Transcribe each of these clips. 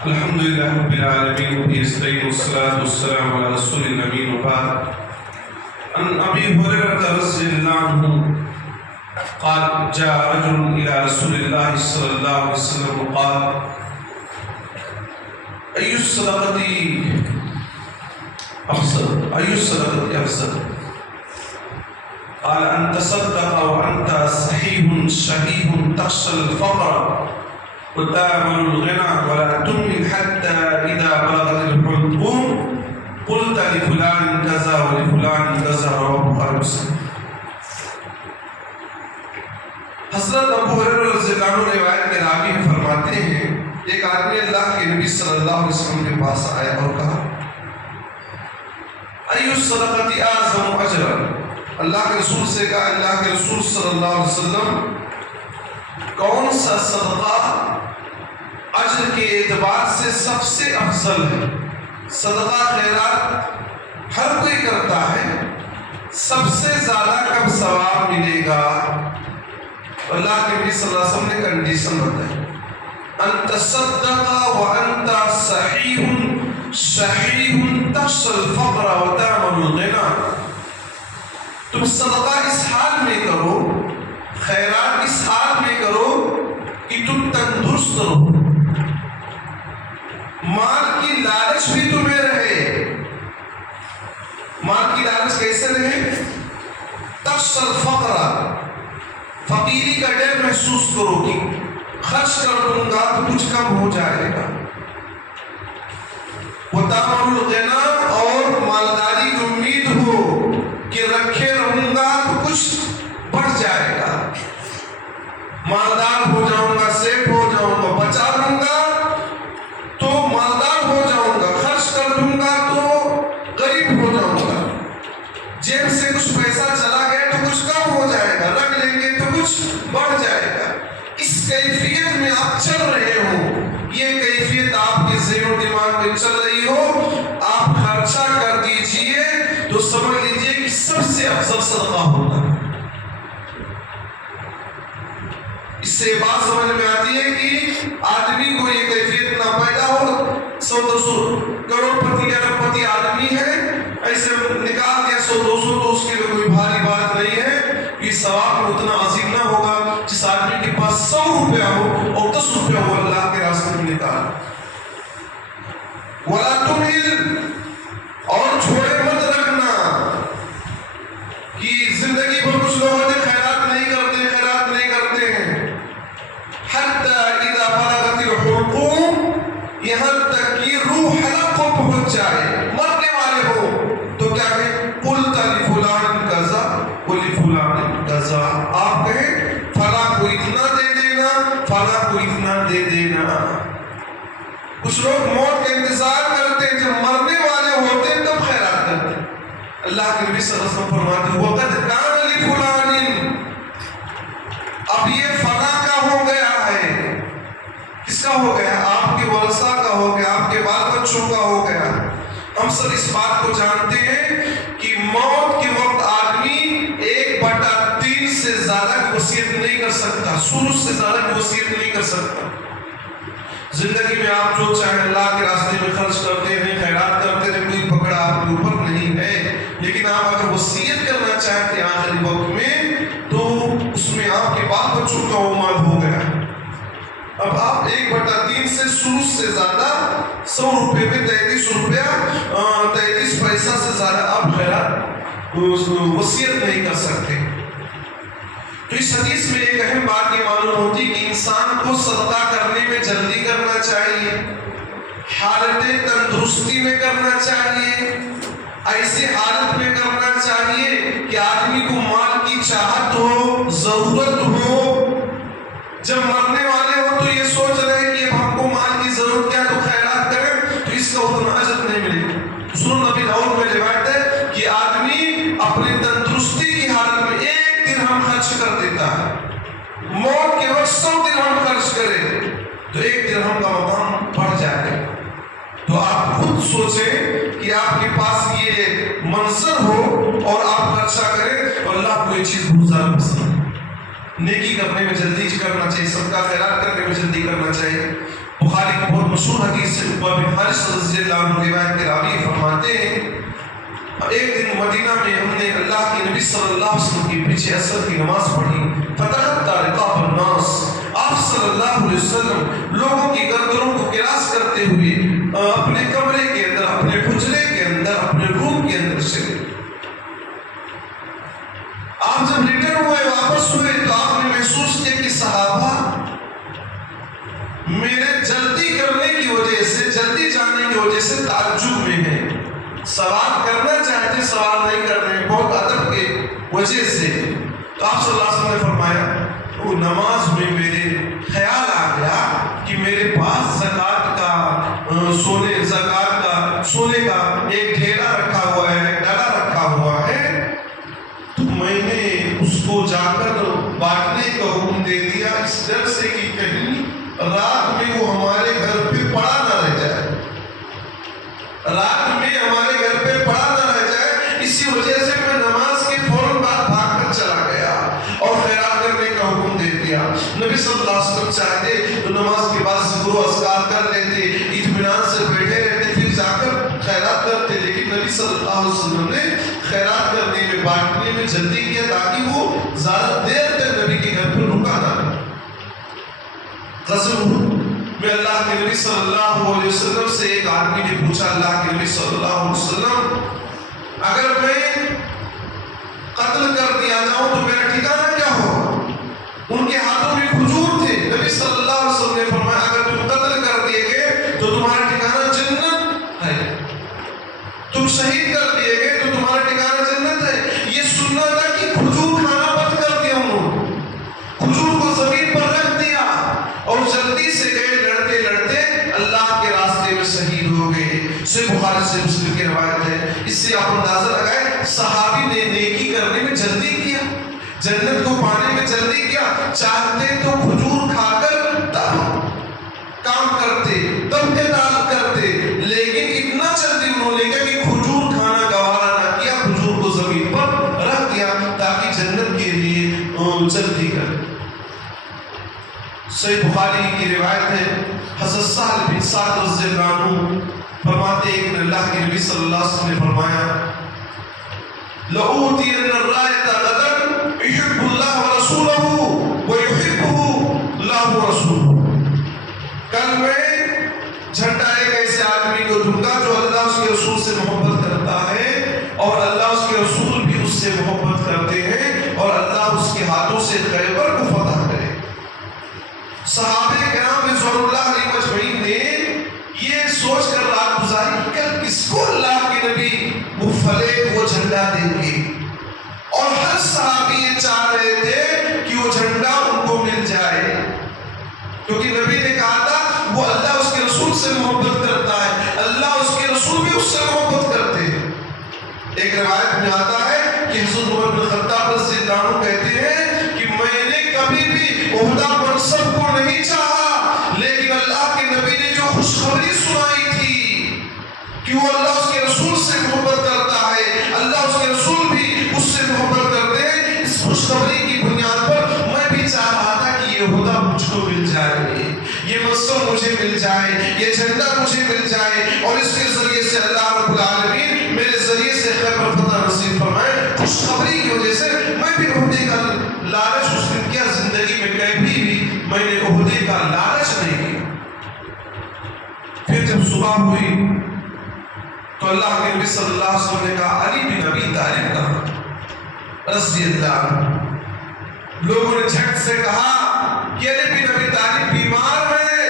الحمد لله رب العالمين وبه نستعين والصلاة والسلام على رسول الأمين وبعد. عن أبي هريرة رضي الله عنه قال جاء رجل إلى رسول الله صلى الله عليه وسلم وقال أي الصدقة أفضل؟ قال أن تصدق وأنت صحيح شحيح تخشى الفقر وتأمل الغنى ولا تمهل حتى إذا بلغت الحلقوم قلت لفلان كذا ولفلان كذا رواه البخاری ومسلم. حضرت ابو ہریرہ رضی اللہ عنہ روایت میں راوی فرماتے ہیں ایک آدمی اللہ کے نبی صلی اللہ علیہ وسلم کے پاس آیا اور کہا ایُّ الصدقۃ اعظم اجرا. اللہ کے رسول سے کہا اللہ کے رسول صلی اللہ علیہ وسلم کون سا صدقہ اجر کے اعتبار سے سب سے افضل ہے؟ صدقہ خیرات ہر کوئی کرتا ہے، سب سے زیادہ کب ثواب ملے گا؟ اللہ کے نبی صلی اللہ علیہ وسلم نے کنڈیشن بتائی ان تصدق وانت صحیح شحیح تخشى الفقر وتأمل الغنى. تم صدقہ اس حال میں کرو، خیرات اس حال میں کرو کہ تم تندرست رہو، مال کی لالچ بھی تمہیں رہے. مال کی لالچ کیسے رہے؟ تخشى الفقر، فقیری کا ڈر محسوس کرو کہ خرچ کر دوں گا تو کچھ کم ہو جائے گا. وتأمل الغنى، اور مالداری کی امید ہو کہ رکھے رہوں گا تو کچھ بڑھ جائے گا، مالدار ہو جاؤں گا، سیٹ ہو جاؤں گا، بچا لوں گا تو مالدار ہو جاؤں گا، خرچ کر دوں گا تو غریب ہو جاؤں گا، جیب سے کچھ پیسہ چلا گیا تو کچھ کم ہو جائے گا، رکھ لیں گے تو کچھ بڑھ جائے گا. اس کیفیت میں آپ چل رہے ہو، یہ کیفیت آپ کے ذہن و دماغ میں چل رہی ہو، آپ خرچہ کر دیجئے تو سمجھ لیجئے کہ سب سے افضل صدقہ ہوگا. اس سے بات سمجھ میں آتی ہے کہ آدمی کو یہ کیفیت نہ پیدا ہو. 100-200 کروڑ پتی ارب پتی آدمی ہے، ایسے نکال دیا 100-200 تو اس کے لیے کوئی بھاری بات نہیں ہے. یہ ثواب اتنا عظیم نہ ہوگا جس آدمی کے پاس 100 روپیہ ہو اور 10 روپیہ ہو اللہ کے راستے میں نکال. ولا تمہل، اور چھوڑے مت رکھنا کہ زندگی بھر کچھ لوگوں نے خیرات نہیں کرتے ہیں. حتی اذا بلغت الحلقوم، یہاں تک کہ روح حلق کو پہنچ جائے، مرنے والے ہو تو کیا کہیں؟ قلت لفلان کذا ولفلان کذا. آپ کہیں فلاں کو اتنا دے دینا، فلاں کو اتنا دے دینا. کچھ لوگ موت کا انتظار کرتے ہیں، جب مرنے والے ہوتے ہیں تب خیرات کرتے ہیں. اللہ کے نبی صلی اللہ علیہ وسلم فرماتے ہیں وَقَدْ كَانَ لِفُلَانٍ، اب یہ فلاں کا ہو گیا ہے. کس کا ہو گیا؟ آپ کے ورثہ کا ہو گیا، آپ کے بال بچوں کا ہو گیا. ہم سب اس بات کو جانتے ہیں کہ موت کے وقت آدمی 1/3 سے زیادہ کی وصیت نہیں کر سکتا، سدس سے زیادہ کی وصیت نہیں کر سکتا. زندگی میں آپ جو چاہیں اللہ کے راستے میں خرچ کرتے ہیں، خیرات کرتے ہیں، کوئی پکڑا آپ کے اوپر نہیں ہے. لیکن آپ اگر وصیت کرنا چاہتے ہیں آخری وقت میں تو اس میں آپ کے بال بچوں کا وہ مال ہو گیا. اب آپ 1/3 سے سدس سے زیادہ 100 روپے میں 33 روپیہ 33 پیسہ سے زیادہ آپ خیرات وصیت نہیں کر سکتے. تو اس حدیث میں ایک اہم بات یہ معلوم ہوتی کہ انسان کو صدقہ کرنے میں جلدی کرنا چاہیے، حالت تندرستی میں کرنا چاہیے، ایسے حالت میں کرنا چاہیے کہ آدمی کو مال کی چاہت ہو، ضرورت ہو. جب مرنے والے ہو تو یہ سوچ رہے ہیں کہ اب ہم کو مال کی ضرورت کیا تو خیرات کریں تو اس کا اتنا اجر نہیں ملے گا. سنن نبی داؤد میں روایت ہے کہ آدمی اپنی تندرستی کی حالت میں 1 درہم خرچ کر دیتا ہے، موت کے وقت 100 درہم خرچ کرے تو 1 درہم کا مقام بڑھ جائے. تو آپ خود سوچیں کہ آپ کے پاس یہ منظر ہو اور آپ خرچہ کریں اور اللہ کو یہ چیز بہت زیادہ پسند ہے. نیکی کرنے میں جلدی کرنا چاہیے، صدقہ خیرات کرنے میں جلدی کرنا چاہیے. بخاری کی بہت مشہور حدیث سے عقبہ بن حارث رضی اللہ عنہ روایت کے راوی فرماتے ہیں ایک دن مدینہ میں ہم نے اللہ کے نبی صلی اللہ علیہ وسلم کے پیچھے عصر کی نماز پڑھی فتحت رقاب الناس آپ صلی اللہ علیہ وسلم لوگوں کی گردنوں کو کراس کرتے ہوئے اپنے کمرے کے اندر اپنے حجرے کے اندر اپنے روم کے اندر چلے آپ جب ریٹرن ہوئے واپس ہوئے تو آپ نے محسوس کیا کہ صحابہ میرے جلدی کرنے کی وجہ سے جلدی جانے کی وجہ سے تعجب میں ہیں سوال کرنا چاہتے سوال نہیں کر رہے بہت ادب کے وجہ سے تو آپ صلی اللہ علیہ وسلم نے فرمایا وہ نماز میں میرے خیال آ گیا کہ میرے پاس زکوٰۃ کا سونے کا ایک ڈھیلا رکھا ہوا ہے ڈلا رکھا ہوا ہے تو میں نے اس کو جا کر بانٹنے کا حکم دے دیا اس ڈر سے کہ کہیں رات میں وہ ہمارے گھر پہ پڑا نہ رہ جائے رات میں ہمارے گھر پہ پڑا نہ رہ جائے اسی وجہ سے میں نماز کے فوراً بعد بھاگ کر چلا گیا اور خیرات کرنے کا حکم دے دیا نبی صلی اللہ علیہ وسلم چاہتے تو نماز کے بعد ذکر و اذکار کر لیتے اطمینان سے بیٹھے رہتے پھر جا کر خیرات کرتے لیکن نبی صلی اللہ علیہ وسلم نے خیرات کرنے میں بانٹنے میں جلدی کیا تاکہ وہ زیادہ دیر تک نبی کے گھر پر رکا نہ رہے غزوہ میں اللہ کے نبی صلی اللہ علیہ وسلم سے ایک آدمی نے پوچھا اللہ کے نبی صلی اللہ علیہ وسلم اگر میں قتل کر دیا جاؤں تو میرا ٹھکانہ کیا ہوگا ان کے ہاتھوں میں کھجور تھے نبی صلی اللہ علیہ وسلم نے فرمایا اگر تم قتل کر دیے گئے تو تمہارا ٹھکانہ جنت ہے تم شہید کر دیے گئے تو تمہارا ٹھکانہ جنت ہے یہ سننا تھا کہ کھجور کھانا بند کر دیا انہوں نے کھجور کو زمین پر رکھ دیا اور جلدی سے گئے لڑتے لڑتے اللہ کے راستے میں شہید ہو گئے صحیح بخاری سے مسلم کی روایت ہے اس سے آپ اندازہ لگائیں صحابی نے نیکی کرنے میں جلدی کیا جنت کو پانے میں جلدی کیا چاہتے تو کھجور کھا کر کام کرتے تب قتال کرتے لیکن اتنا جلدی انہوں نے کہا کہ کھجور کھانا گوارا نہ کیا کھجور کو زمین پر رکھ دیا تاکہ جنت کے لیے جلدی کر صحیح بخاری کی روایت ہے حضرت سہل بن سعد رضی اللہ عنہ فرماتے ہیں کہ اللہ کے نبی صلی اللہ علیہ وسلم نے فرمایا لَأُوتِيَنَّ الرَّائِدَ غَدًا يُحِبُّ اللَّهُ وَرَسُولَهُ وَيُحِبُّهُ اللَّهُ وَرَسُولُهُ کل میں جھنڈا ایک ایسے آدمی کو دوں گا جو اللہ اس کے رسول سے محبت کرتا ہے اور اللہ اس کے رسول بھی اس سے محبت کرتے ہیں اور اللہ اس کے ہاتھوں سے خیبر کو فتح کرے صحابہ کرام رضوان اللہ علیہ مجمعین نے یہ سوچ کر رات گزاری کہ کل کس کو اللہ کے نبی وہ فلیگ وہ جھنڈا دیں گے اور ہر صحابی یہ چاہ رہے تھے کہ وہ جھنڈا ان کو مل جائے کیونکہ نبی نے کہا تھا وہ اللہ اس کے رسول سے محبت کرتا ہے اللہ اس کے رسول بھی اس سے محبت کرتے ہیں ایک روایت میں آتا ہے کہ حضرت عمر بن خطاب رضی اللہ عنہ کہتے ہیں کہ میں نے کبھی بھی عہدہ منصب کو نہیں چاہا لیکن اللہ کے نبی نے جو خوشخبری سنائی تھی کہ وہ اللہ اس کے رسول سے محبت کرتا ہے اللہ اس کے رسول بھی اس سے محبت کرتے ہیں اس خوشخبری کی بنیاد پر میں بھی چاہ رہا تھا کہ یہ عہدہ مجھ کو مل جائے یہ منصب مجھے مل جائے یہ جھنڈا مجھے مل جائے اور اس کے ذریعے سے اللہ رب العالمین میرے ذریعے سے خیبر فتح نصیب فرمائے خوشخبری کی وجہ سے میں بھی عہدے کا لالچ اس نے کیا زندگی میں کبھی بھی میں نے عہدے کا لالچ نہیں کیا پھر جب صبح ہوئی تو اللہ کے نبی صلی اللہ علیہ وسلم نے کہا علی بن ابی طالب کا رضی اللہ عنہ لوگوں نے جھٹ سے کہا کہ علی بن ابی طالب بیمار ہے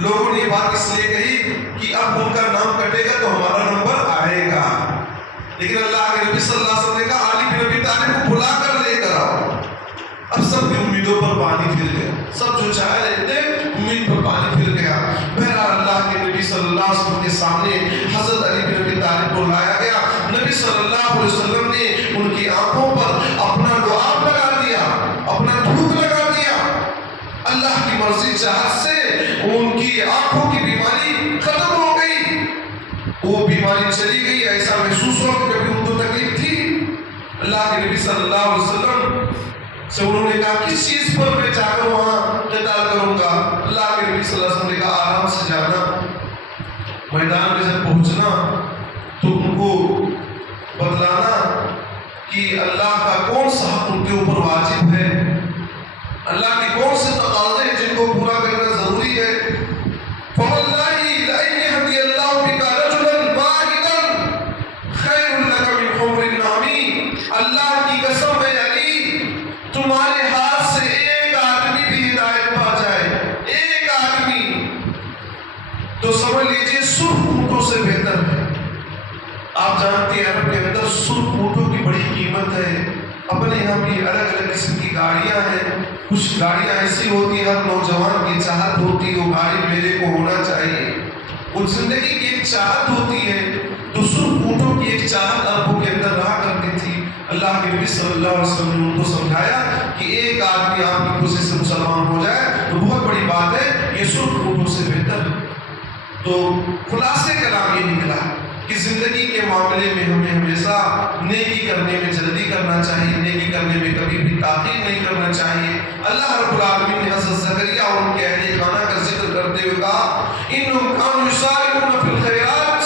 لوگوں نے یہ بات اس لیے کہی کہ اب ان کا نام کٹے گا تو ہمارا نمبر آئے گا لیکن اللہ کے نبی صلی اللہ علیہ وسلم نے کہا علی بن ابی طالب کو بلا کر لے کر آؤ اب سب کی امیدوں پر پانی پھر گیا سب جو چاہ رہے تھے امید پر پانی پھر گیا بہرحال اللہ کے نبی صلی اللہ علیہ وسلم کے سامنے حضرت علی بن ابی طالب کو لایا گیا نبی صلی اللہ علیہ وسلم نے ان کی آنکھوں پر اپنا لعاب لگا دیا اپنا دھوپ لگا دیا اللہ کی مرضی چاہت سے ان کی آنکھوں کی بیماری ختم ہو گئی وہ بیماری چلی گئی ایسا محسوس ہوا کہ کبھی ان کو تکلیف تھی اللہ کے نبی صلی اللہ علیہ وسلم سے انہوں نے کہا کس چیز پر میں جا کر وہاں قتال کروں گا اللہ کے نبی صلی اللہ علیہ وسلم نے کہا آرام سے جانا، میدان میں جب پہنچنا تو ان کو بتلانا کہ اللہ کا کون سا حق ان کے اوپر واجب ہے، اللہ کے کون سے تقاضے ہیں جن کو پورا کرنا ضروری ہے۔ فواللہ لئن یہدی اللہ بک رجلا واحدا خیر لک من حمر النعم، اللہ کی قسم ہے علی، تمہارے ہاتھ سے ایک آدمی بھی ہدایت پا جائے، ایک آدمی، تو سمجھ لیجیے سرخ اونٹوں سے بہتر ہے۔ آپ جانتے ہیں عرب کے اندر سرخ اونٹوں کی بڑی قیمت ہے۔ اپنے یہاں بھی الگ الگ قسم کی گاڑیاں ہیں، کچھ گاڑیاں ایسی ہوتی ہیں ہر نوجوان کی چاہت ہوتی ہے وہ گاڑی میرے کو ہونا چاہیے، وہ زندگی کی ایک چاہت ہوتی ہے۔ تو سرخ اونٹوں کی ایک چاہت عربوں کے اندر رہا کرتی تھی۔ اللہ کے نبی صلی اللہ علیہ وسلم نے ان کو سمجھایا کہ ایک آدمی آپ کی کوشش سے مسلمان ہو جائے تو بہت بڑی بات ہے، یہ سرخ اونٹوں سے بہتر ہے۔ تو خلاصے کلام یہ نکلا کہ زندگی کے معاملے میں ہمیں ہمیشہ نیکی کرنے میں جلدی کرنا چاہیے، نیکی کرنے میں کبھی بھی تاخیر نہیں کرنا چاہیے۔ اللہ رب العالمین نے حضرت زکریا اور ان کے اہل خانہ کا ذکر کرتے ہوئے کہا انہم کانوا یسارعون فی الخیرات،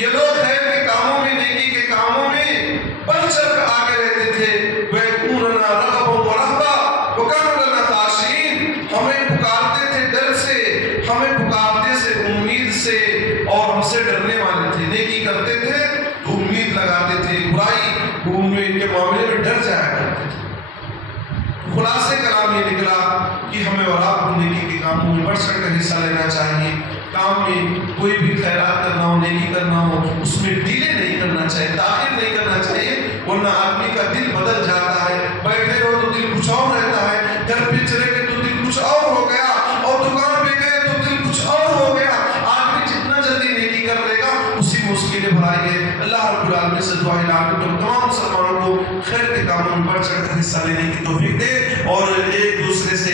یہ لوگ خیر کے کاموں میں، نیکی کے کاموں میں بڑھ چڑھ کر آگے رہتے تھے۔ وَيَدْعُونَنَا رَغَبًا وَرَهْبًا وَكَانُوا لَنَا خَاشِعِينَ، ہمیں پکارتے تھے ڈر سے، ہمیں پکارتے سے امید سے، اور ہم سے ڈرنے والے تھے۔ نیکی کرتے تھے تو امید لگاتے تھے، برائی کے معاملے میں ڈر جایا کرتے تھے۔ خلاصے کلام یہ نکلا کہ ہمیں اور آپ کو نیکی کے کاموں میں بڑھ چڑھ کر حصہ لینا چاہیے۔ کام میں کوئی بھی خیرات کرنا ہو، نیکی کرنا ہو، اس میں ڈیلے نہیں کرنا چاہیے، تاخیر نہیں کرنا چاہیے، ورنہ آدمی کا دل بدل جاتا ہے۔ بیٹھے رہو تو دل کچھ اور رہتا ہے، گھر پہ چلے گئے تو دل کچھ اور ہو گیا، اور دکان پہ گئے تو دل کچھ اور ہو گیا۔ آدمی جتنا جلدی نیکی کر لے گا اسی مشکلیں بھرائی ہے۔ اللہ رب العالمین سے دعا ہے کہ تمام مسلمانوں کو خیر کے کاموں میں بڑھ چڑھ کر حصہ لینے کی توفیق دے اور ایک دوسرے سے